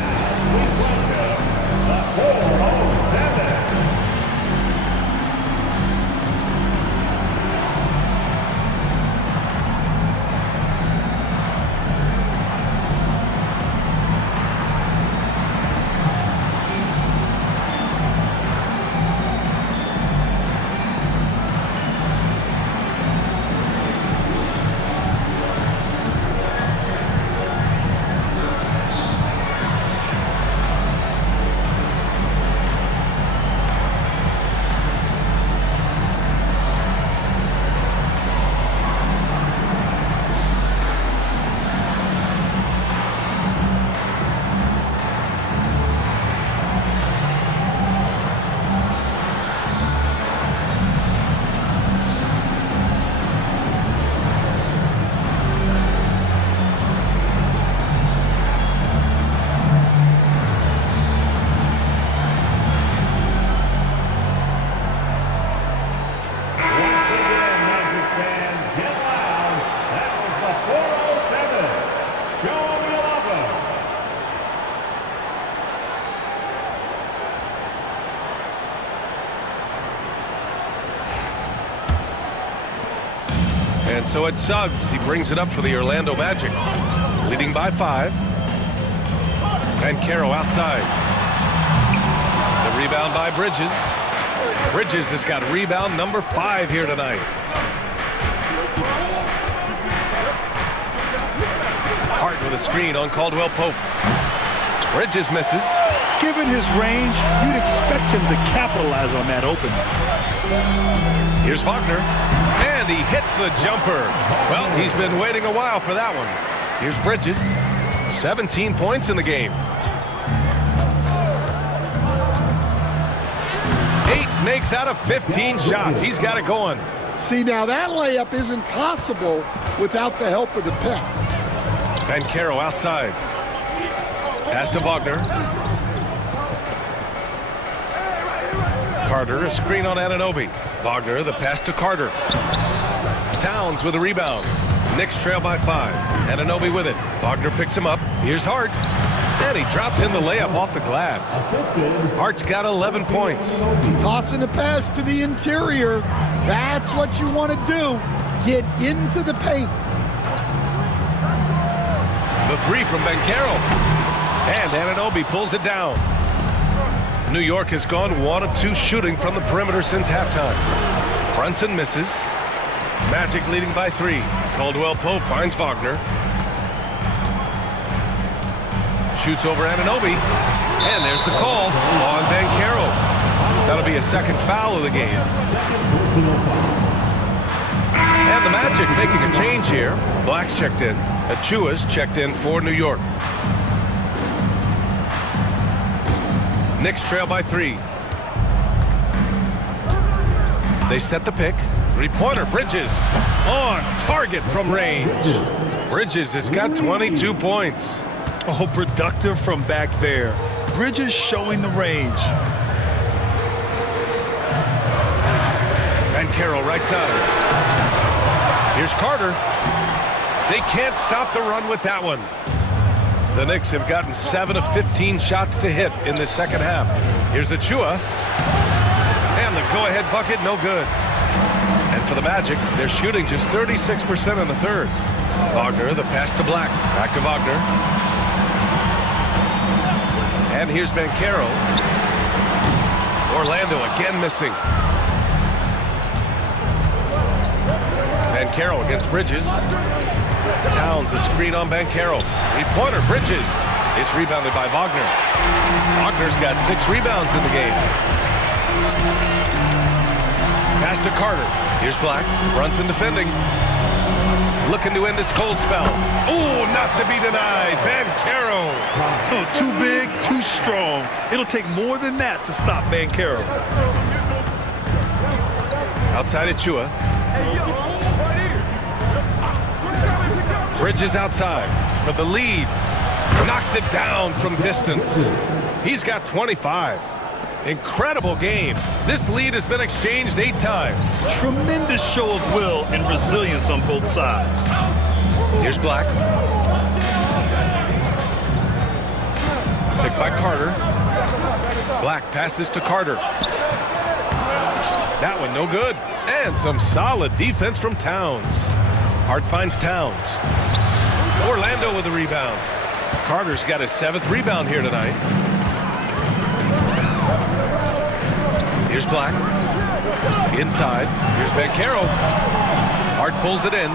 And so it's Suggs. He brings it up for the Orlando Magic. Leading by 5. Banchero outside. The rebound by Bridges. Bridges has got rebound number 5 here tonight. Hart with a screen on Caldwell Pope. Bridges misses. Given his range, you'd expect him to capitalize on that opening. Here's Wagner. And he hits the jumper. Well, he's been waiting a while for that one. Here's Bridges. 17 points in the game. 8 makes out of 15 shots. He's got it going. See, now that layup isn't possible without the help of the pick. Banchero outside. Pass to Wagner. Carter, a screen on Anunoby. Wagner, the pass to Carter. Towns with a rebound. Knicks trail by 5. Anunoby with it. Wagner picks him up. Here's Hart. And he drops in the layup off the glass. Hart's got 11 points. Tossing the pass to the interior. That's what you want to do. Get into the paint. The 3 from Banchero. And Anunoby pulls it down. New York has gone 1 of 2 shooting from the perimeter since halftime. Brunson misses. Magic leading by 3. Caldwell Pope finds Wagner. Shoots over Anunoby. And there's the call on Banchero. That'll be a second foul of the game. And the Magic making a change here. Black's checked in. Achua's checked in for New York. Knicks trail by 3. They set the pick. 3-pointer, Bridges on target from range. Bridges has got 22 points. Oh, productive from back there. Bridges showing the range. Banchero right side. Here's Carter. They can't stop the run with that one. The Knicks have gotten 7 of 15 shots to hit in the second half. Here's Achua. And the go-ahead bucket, no good. And for the Magic, they're shooting just 36% in the third. Wagner, the pass to Black. Back to Wagner. And here's Banchero. Orlando again missing. Banchero against Bridges. Towns a screen on Banchero. Three-pointer, Bridges. It's rebounded by Wagner. Wagner's got 6 rebounds in the game. Pass to Carter. Here's Black. Brunson defending. Looking to end this cold spell. Oh, not to be denied. Banchero. Oh, too big, too strong. It'll take more than that to stop Banchero. Outside Achua. Bridges outside for the lead. Knocks it down from distance. He's got 25. Incredible game. This lead has been exchanged 8 times. Tremendous show of will and resilience on both sides. Here's Black. Picked by Carter. Black passes to Carter. That one no good. And some solid defense from Towns. Hart finds Towns. Orlando with the rebound. Carter's got his 7th rebound here tonight. Here's Black. Inside. Here's Banchero. Hart pulls it in.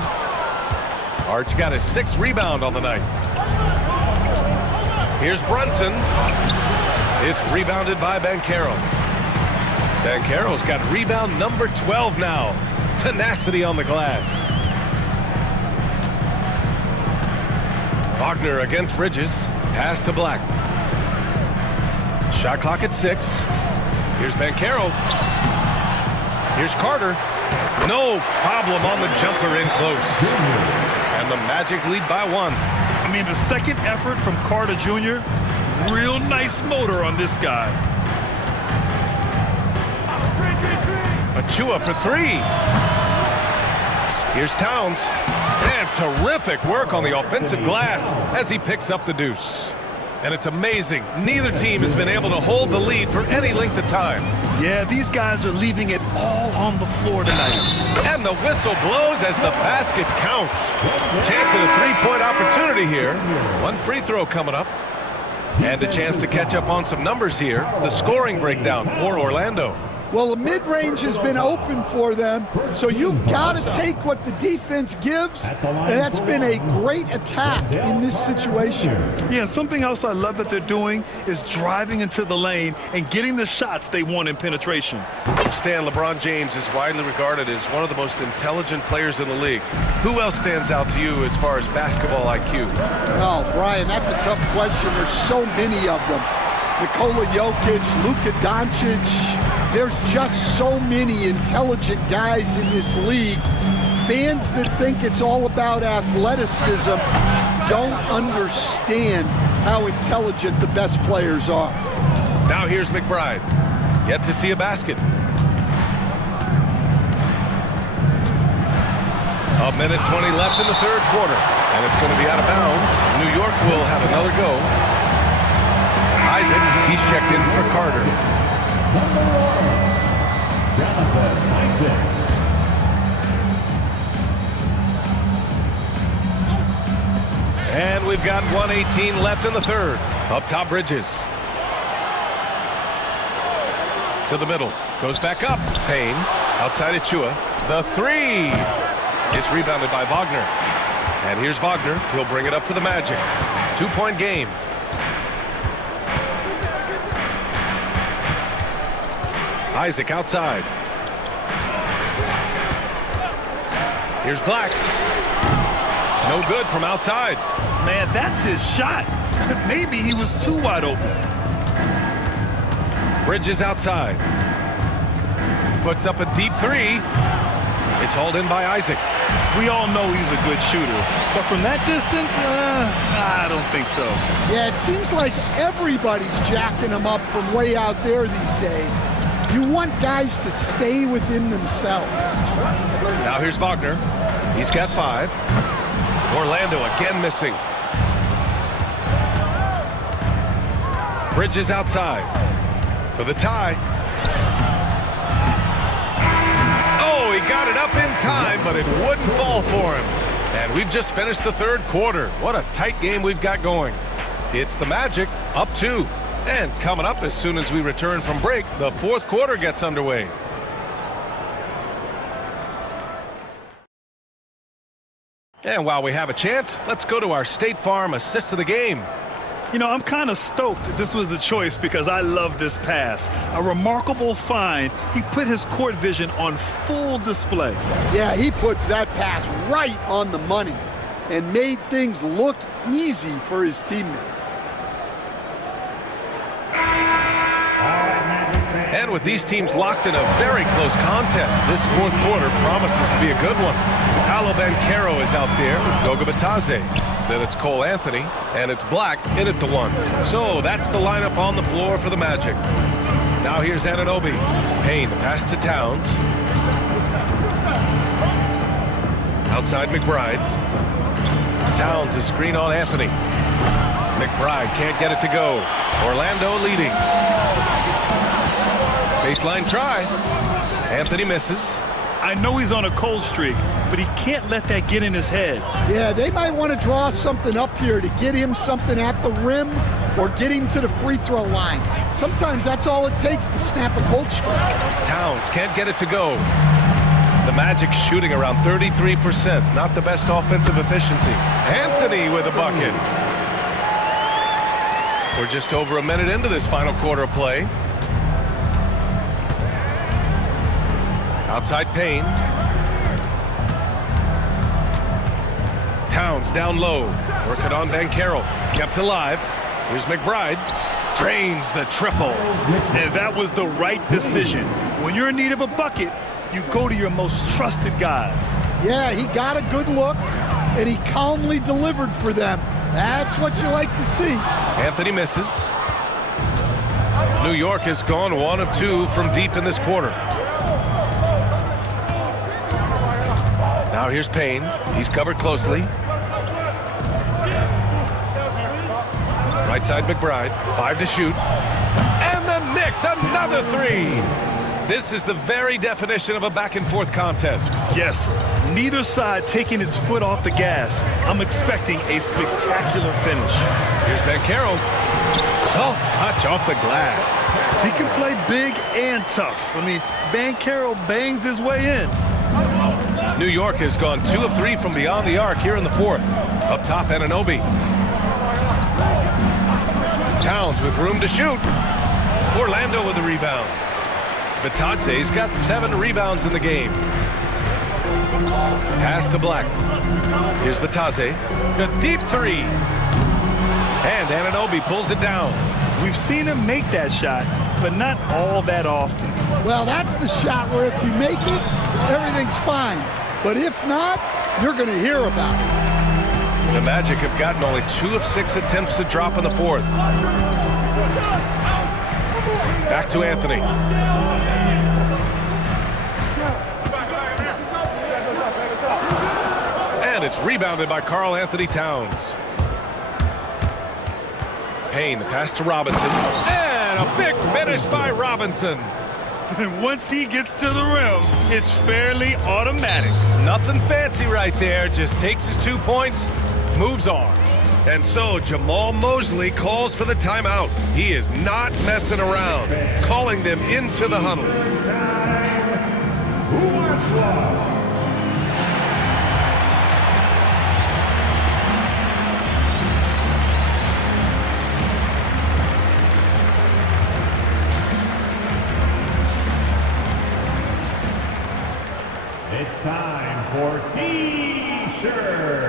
Hart's got his 6th rebound on the night. Here's Brunson. It's rebounded by Banchero. Banchero's got rebound number 12 now. Tenacity on the glass. Wagner against Bridges. Pass to Black. Shot clock at 6. Here's Banchero. Here's Carter. No problem on the jumper in close. And the Magic lead by 1. I mean, the second effort from Carter Jr., real nice motor on this guy. Achua for 3. Here's Towns. And terrific work on the offensive glass as he picks up the deuce. And it's amazing. Neither team has been able to hold the lead for any length of time. Yeah, these guys are leaving it all on the floor tonight. And the whistle blows as the basket counts. Chance at a 3-point opportunity here. 1 free throw coming up. And a chance to catch up on some numbers here. The scoring breakdown for Orlando. Well, the mid-range has been open for them, so you've got to take what the defense gives, and that's been a great attack in this situation. Yeah, something else I love that they're doing is driving into the lane and getting the shots they want in penetration. Stan, LeBron James is widely regarded as one of the most intelligent players in the league. Who else stands out to you as far as basketball IQ? Oh, Brian, that's a tough question. There's so many of them. Nikola Jokic, Luka Doncic. There's just so many intelligent guys in this league. Fans that think it's all about athleticism don't understand how intelligent the best players are. Now here's McBride. Yet to see a basket. A minute 20 left in the third quarter. And it's going to be out of bounds. New York will have another go. Isaac, he's checked in for Carter. And we've got 1:18 left in the third. Up top, Bridges. To the middle. Goes back up. Payne. Outside Achua. The 3. It's rebounded by Wagner. And here's Wagner. He'll bring it up for the Magic. 2-point game. Isaac outside. Here's Black. No good from outside. Man, that's his shot. Maybe he was too wide open. Bridges outside. Puts up a deep 3. It's hauled in by Isaac. We all know he's a good shooter, but from that distance, I don't think so. Yeah, it seems like everybody's jacking him up from way out there these days. You want guys to stay within themselves. Now here's Wagner. He's got 5. Orlando again missing. Bridges outside for the tie. got it up in time, but it wouldn't fall for him. And we've just finished the third quarter. What a tight game we've got going. It's the Magic up 2. And coming up as soon as we return from break, the fourth quarter gets underway. And while we have a chance, let's go to our State Farm assist of the game. You know, I'm kind of stoked this was a choice because I love this pass. A remarkable find. He put his court vision on full display. Yeah, he puts that pass right on the money and made things look easy for his teammate. And with these teams locked in a very close contest, this fourth quarter promises to be a good one. Paolo Banchero is out there with Goga Batadze. Then it's Cole Anthony, and it's Black in at the 1. So that's the lineup on the floor for the Magic. Now here's Anunoby. Payne, the pass to Towns. Outside McBride. Towns is screen on Anthony. McBride can't get it to go. Orlando leading. Baseline try. Anthony misses. I know he's on a cold streak, but he can't let that get in his head. Yeah, they might want to draw something up here to get him something at the rim or get him to the free throw line. Sometimes that's all it takes to snap a cold streak. Towns can't get it to go. The Magic shooting around 33%. Not the best offensive efficiency. Anthony with a bucket. We're just over a minute into this final quarter of play. Outside Payne. Towns down low. Working on Banchero. Kept alive. Here's McBride. Drains the triple. And that was the right decision. When you're in need of a bucket, you go to your most trusted guys. Yeah, he got a good look, and he calmly delivered for them. That's what you like to see. Anthony misses. New York has gone 1 of 2 from deep in this quarter. Now here's Payne. He's covered closely. Right side McBride. 5 to shoot. And the Knicks, another 3. This is the very definition of a back-and-forth contest. Yes, neither side taking its foot off the gas. I'm expecting a spectacular finish. Here's Banchero. Soft touch off the glass. He can play big and tough. I mean, Banchero bangs his way in. New York has gone 2 of 3 from beyond the arc here in the fourth. Up top, Anunoby. Towns with room to shoot. Orlando with the rebound. Batadze's got 7 rebounds in the game. Pass to Black. Here's Batadze. A deep 3. And Anunoby pulls it down. We've seen him make that shot, but not all that often. Well, that's the shot where if you make it, everything's fine. But if not, you're going to hear about it. The Magic have gotten only 2 of 6 attempts to drop in the fourth. Back to Anthony. And it's rebounded by Karl Anthony Towns. Payne, the pass to Robinson. And a big finish by Robinson. And once he gets to the rim, it's fairly automatic. Nothing fancy right there. Just takes his 2 points, moves on. And so Jamal Mosley calls for the timeout. He is not messing around, calling them into the huddle. It's time for T-shirt.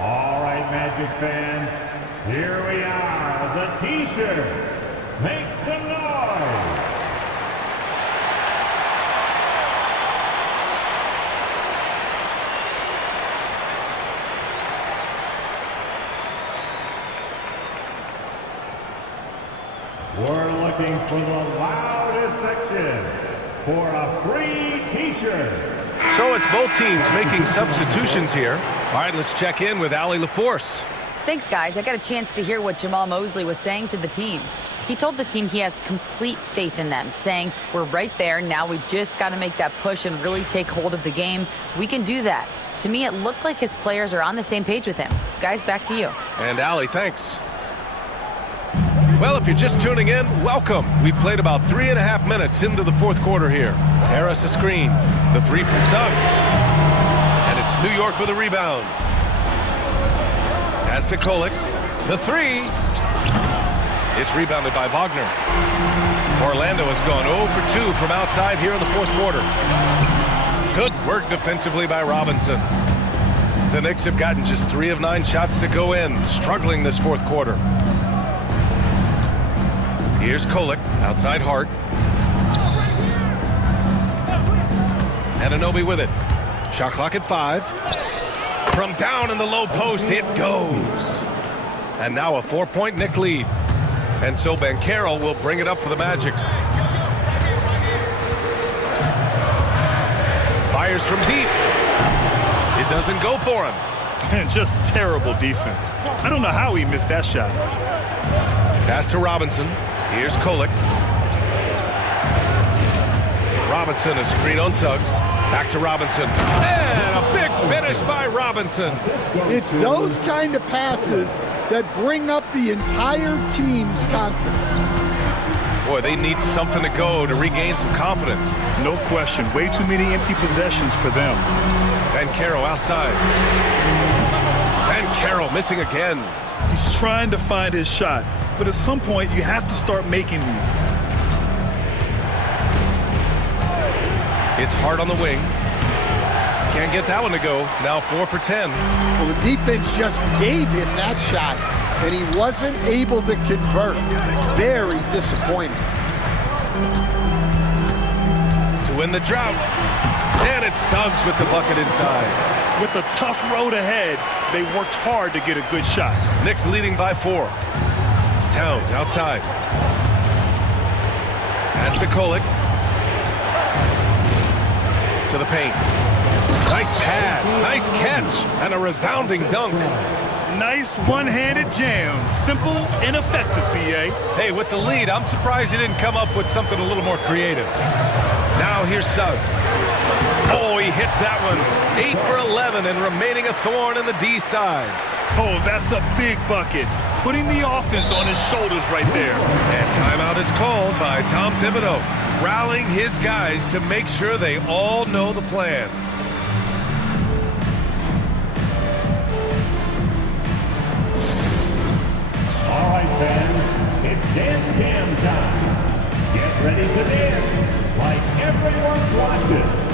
All right, Magic fans, here we are, the T-shirts. Make some noise. We're looking for the loudest section. for a free T-shirt. So it's both teams making substitutions here. All right, let's check in with Allie LaForce. Thanks, guys. I got a chance to hear what Jamal Mosley was saying to the team. He told the team he has complete faith in them, saying, we're right there. Now we just got to make that push and really take hold of the game. We can do that. To me, it looked like his players are on the same page with him. Guys, back to you. And Allie, thanks. Well, if you're just tuning in, welcome. We've played about 3.5 minutes into the fourth quarter here. Harris a screen. The three from Suggs. And it's New York with a rebound. Pass to Kolek. The three. It's rebounded by Wagner. Orlando has gone 0 for 2 from outside here in the fourth quarter. Good work defensively by Robinson. The Knicks have gotten just 3 of 9 shots to go in, struggling this fourth quarter. Here's Kolek, outside Hart. Anunoby with it. Shot clock at 5. From down in the low post, it goes. And now a 4-point Knick lead. And so Banchero will bring it up for the Magic. Fires from deep. It doesn't go for him. And just terrible defense. I don't know how he missed that shot. Pass to Robinson. Here's Kolek. Robinson, a screen on Suggs. Back to Robinson. And a big finish by Robinson. It's those kind of passes that bring up the entire team's confidence. Boy, they need something to go to regain some confidence. No question. Way too many empty possessions for them. Banchero outside. Banchero missing again. He's trying to find his shot, but at some point you have to start making these. It's Hart on the wing. Can't get that one to go. Now 4 for 10. Well, the defense just gave him that shot, and he wasn't able to convert. Very disappointing. To win the drought. And it's Suggs with the bucket inside. With a tough road ahead, they worked hard to get a good shot. Knicks leading by 4. Towns outside. Pass to Kolek. To the paint. Nice pass, nice catch, and a resounding dunk. Nice one-handed jam. Simple and effective, B.A. Hey, with the lead, I'm surprised he didn't come up with something a little more creative. Now here's Suggs. Oh, he hits that one. 8 for 11 and remaining a thorn in the D side. Oh, that's a big bucket. Putting the offense on his shoulders right there. And timeout is called by Tom Thibodeau, rallying his guys to make sure they all know the plan. All right, fans, it's dance cam time. Get ready to dance like everyone's watching.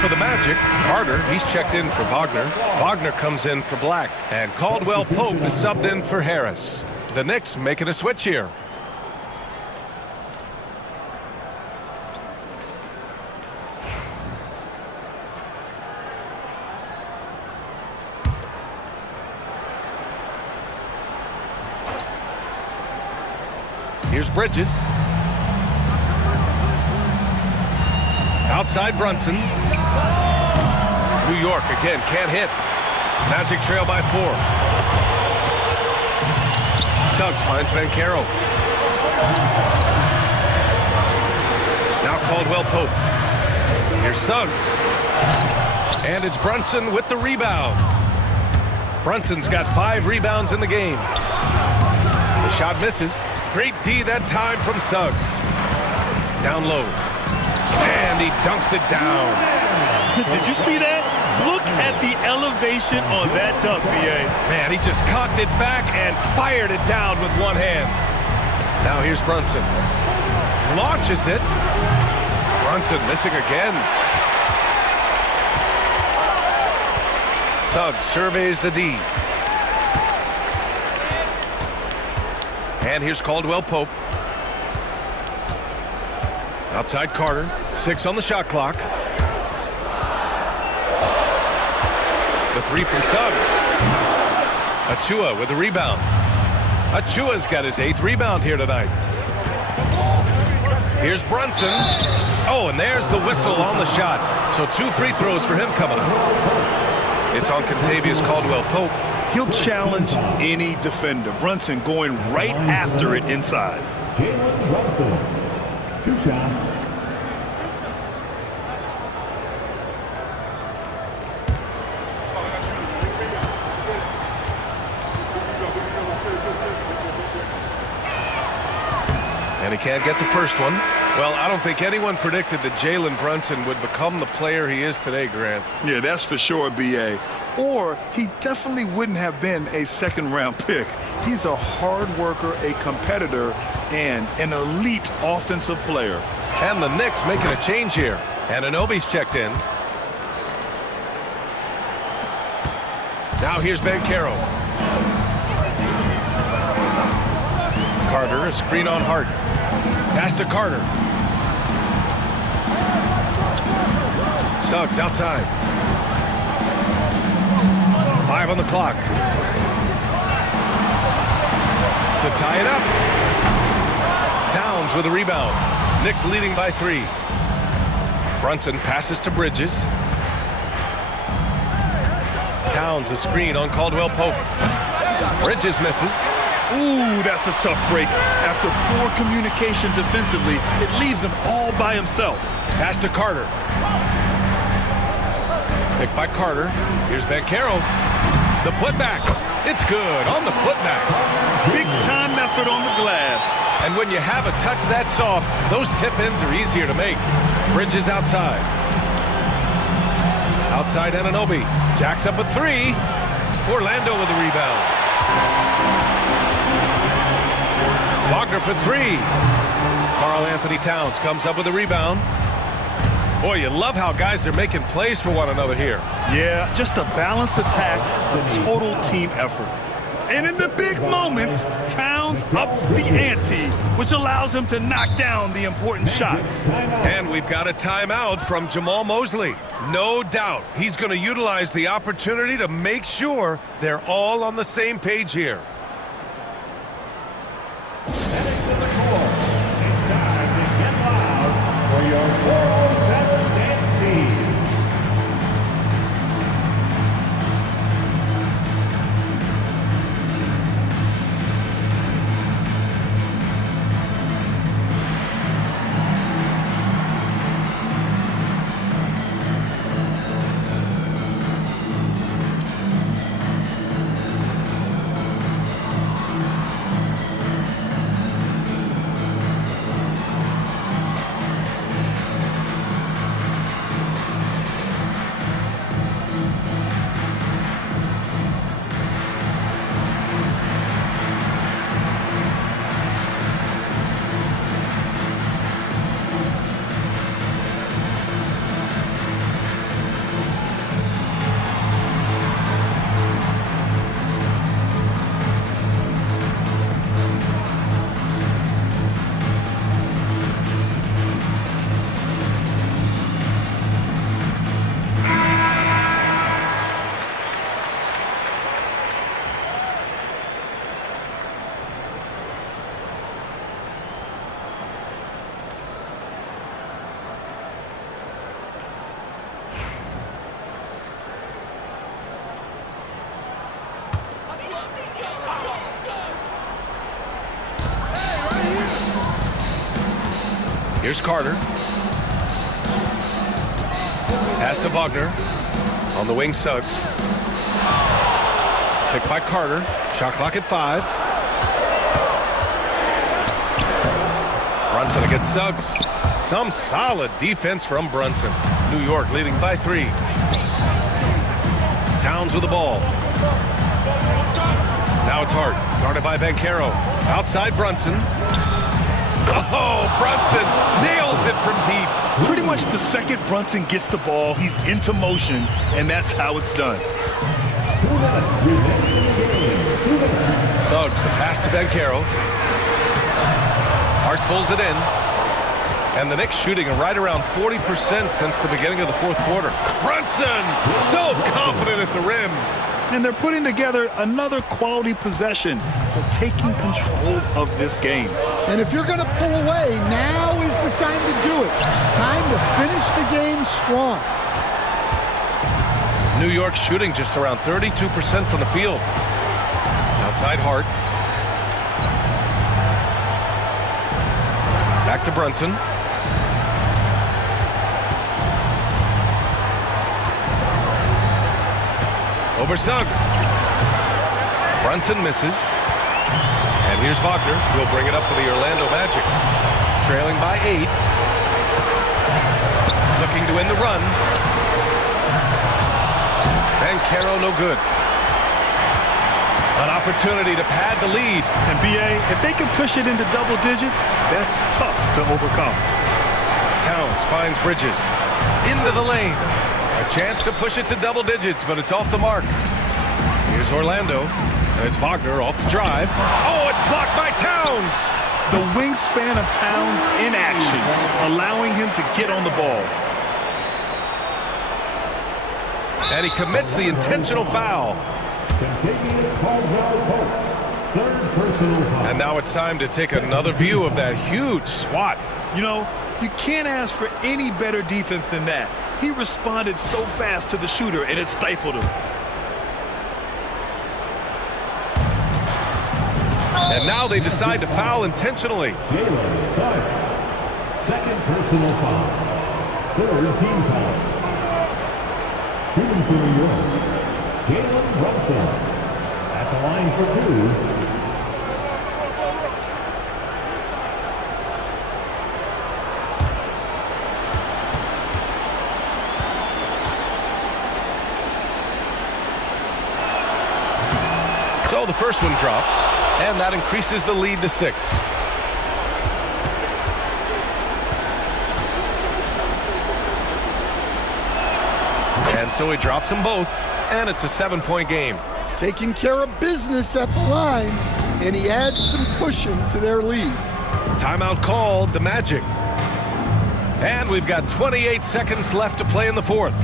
For the Magic, Carter, he's checked in for Wagner. Wagner comes in for Black. And Caldwell Pope is subbed in for Harris. The Knicks making a switch here. Here's Bridges. Outside Brunson. New York again can't hit. Magic trail by 4. Suggs finds Banchero. Now Caldwell Pope. Here's Suggs. And it's Brunson with the rebound. Brunson's got 5 rebounds in the game. The shot misses. Great D that time from Suggs. Down low. And he dunks it down. Did you see that? Look at the elevation on that dunk, B.A. Man, he just cocked it back and fired it down with one hand. Now here's Brunson. Launches it. Brunson missing again. Suggs surveys the D. And here's Caldwell Pope. Outside Carter. 6 on the shot clock. The 3 from Suggs. Achua with a rebound. Achua's got his 8th rebound here tonight. Here's Brunson. Oh, and there's the whistle on the shot. So 2 free throws for him coming up. It's on Contavious Caldwell-Pope. He'll challenge any defender. Brunson going right after it inside. Jalen Brunson, 2 shots. And he can't get the first one. Well, I don't think anyone predicted that Jalen Brunson would become the player he is today, Grant. Yeah, that's for sure, B.A. Or he definitely wouldn't have been a second-round pick. He's a hard worker, a competitor, and an elite offensive player. And the Knicks making a change here. And Anunoby's checked in. Now here's Banchero. Carter, a screen on Hart. Pass to Carter. Suggs outside. 5 on the clock. To tie it up. Towns with a rebound. Knicks leading by 3. Brunson passes to Bridges. Towns a screen on Caldwell-Pope. Bridges misses. Ooh, that's a tough break. After poor communication defensively, it leaves him all by himself. Pass to Carter. Picked by Carter. Here's Banchero. The putback. It's good on the putback. Big time effort on the glass. And when you have a touch that soft, those tip-ins are easier to make. Bridges outside. Outside Anunoby. Jacks up a 3. Orlando with the rebound. Wagner for 3. Karl-Anthony Towns comes up with a rebound. Boy, you love how guys are making plays for one another here. Yeah, just a balanced attack, a total team effort. And in the big moments, Towns ups the ante, which allows him to knock down the important shots. And we've got a timeout from Jamal Mosley. No doubt he's going to utilize the opportunity to make sure they're all on the same page here. Heading to the floor. It's time to get loud for your 407 dance team. Here's Carter. Pass to Wagner. On the wing, Suggs. Picked by Carter. Shot clock at 5. Brunson against Suggs. Some solid defense from Brunson. New York leading by 3. Towns with the ball. Now it's Hart. Guarded by Banchero. Outside Brunson. Oh, Brunson nails it from deep. Pretty much the second Brunson gets the ball, he's into motion, and that's how it's done. Suggs, the pass to Banchero. Hart pulls it in. And the Knicks shooting right around 40% since the beginning of the fourth quarter. Brunson, so confident at the rim. And they're putting together another quality possession. They're taking control of this game. And if you're going to pull away, now is the time to do it. Time to finish the game strong. New York shooting just around 32% from the field. Outside Hart. Back to Brunson. Over Suggs. Brunson misses. And here's Wagner. He'll bring it up for the Orlando Magic. Trailing by 8. Looking to end the run. Banchero no good. An opportunity to pad the lead. And B.A., if they can push it into double digits, that's tough to overcome. Towns finds Bridges. Into the lane. A chance to push it to double digits, but it's off the mark. Here's Orlando. And it's Wagner off the drive. Oh, it's blocked by Towns. The wingspan of Towns in action, allowing him to get on the ball. And he commits the intentional foul. And now it's time to take another view of that huge swat. You know, you can't ask for any better defense than that. He responded so fast to the shooter, and it stifled him. And now they decide to foul intentionally. Jalen, Suggs. Second personal foul. Third team foul. Shooting for New York, Jalen Brunson. At the line for 2. So the first one drops, and that increases the lead to 6. And so he drops them both, and it's a 7-point game. Taking care of business at the line, and he adds some cushion to their lead. Timeout called, the Magic. And we've got 28 seconds left to play in the fourth.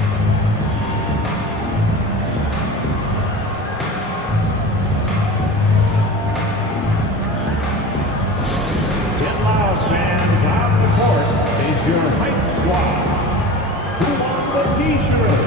Get loud, fans. Out the court is your hype squad. Who wants a t-shirt?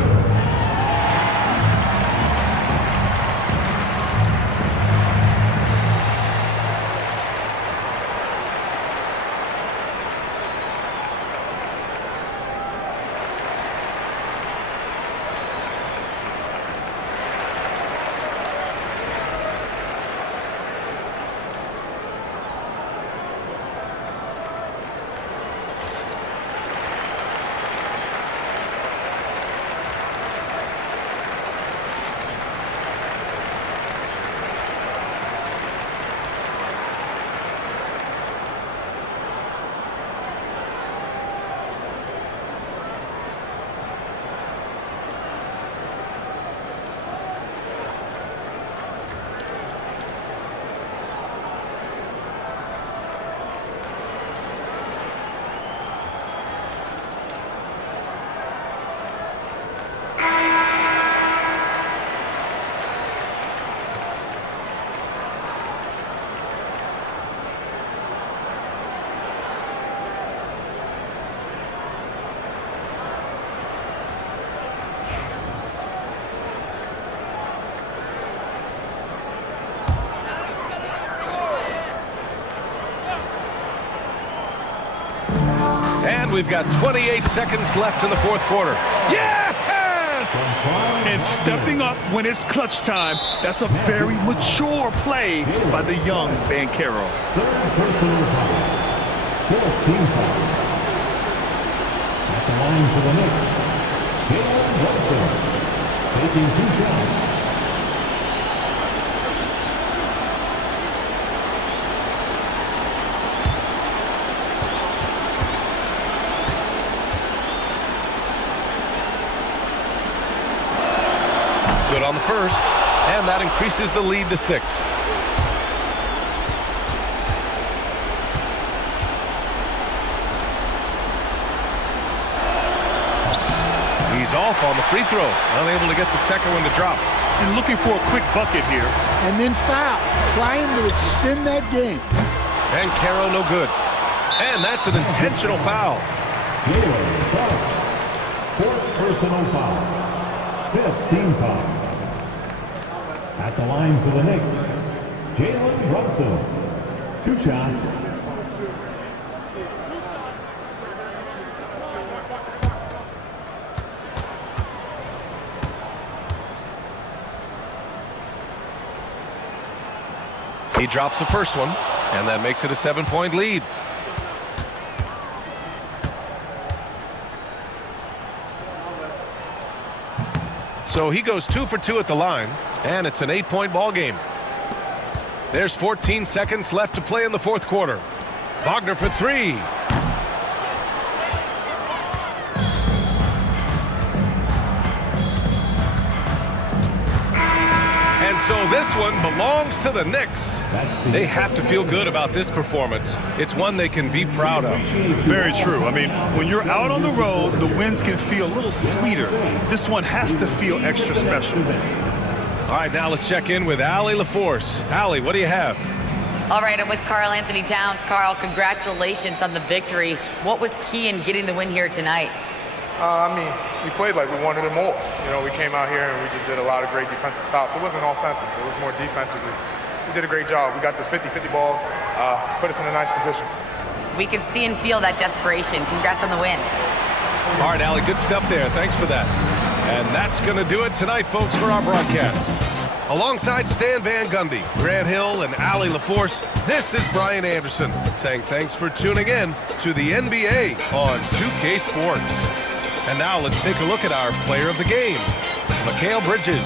And we've got 28 seconds left in the fourth quarter. Yes! And stepping up when it's clutch time, that's a very mature play by the young Banchero. Third personal foul. 14 foul. At the line for the Knicks, Jalen Brunson, taking 2 shots. Good on the first, and that increases the lead to 6. He's off on the free throw, unable to get the second one to drop. And looking for a quick bucket here. And then foul, trying to extend that game. Banchero no good. And that's an intentional foul. Jalen Suggs, fourth personal foul. 5th team foul. At the line for the Knicks, Jalen Brunson. 2 shots. He drops the first one, and that makes it a 7-point lead. So he goes 2 for 2 at the line, and it's an 8-point ball game. There's 14 seconds left to play in the fourth quarter. Wagner for 3. And so this one belongs to the Knicks. They have to feel good about this performance. It's one they can be proud of. Very true. I mean, when you're out on the road, the wins can feel a little sweeter. This one has to feel extra special. All right, now let's check in with Allie LaForce. Allie, what do you have? All right, I'm with Karl Anthony Towns. Karl, congratulations on the victory. What was key in getting the win here tonight? I mean, we played like we wanted it more. You know, we came out here and we just did a lot of great defensive stops. It wasn't offensive. It was more defensive. We did a great job. We got those 50-50 balls, put us in a nice position. We can see and feel that desperation. Congrats on the win. All right, Allie, good stuff there. Thanks for that. And that's going to do it tonight, folks, for our broadcast. Alongside Stan Van Gundy, Grant Hill, and Allie LaForce, this is Brian Anderson saying thanks for tuning in to the NBA on 2K Sports. And now let's take a look at our player of the game, Mikal Bridges.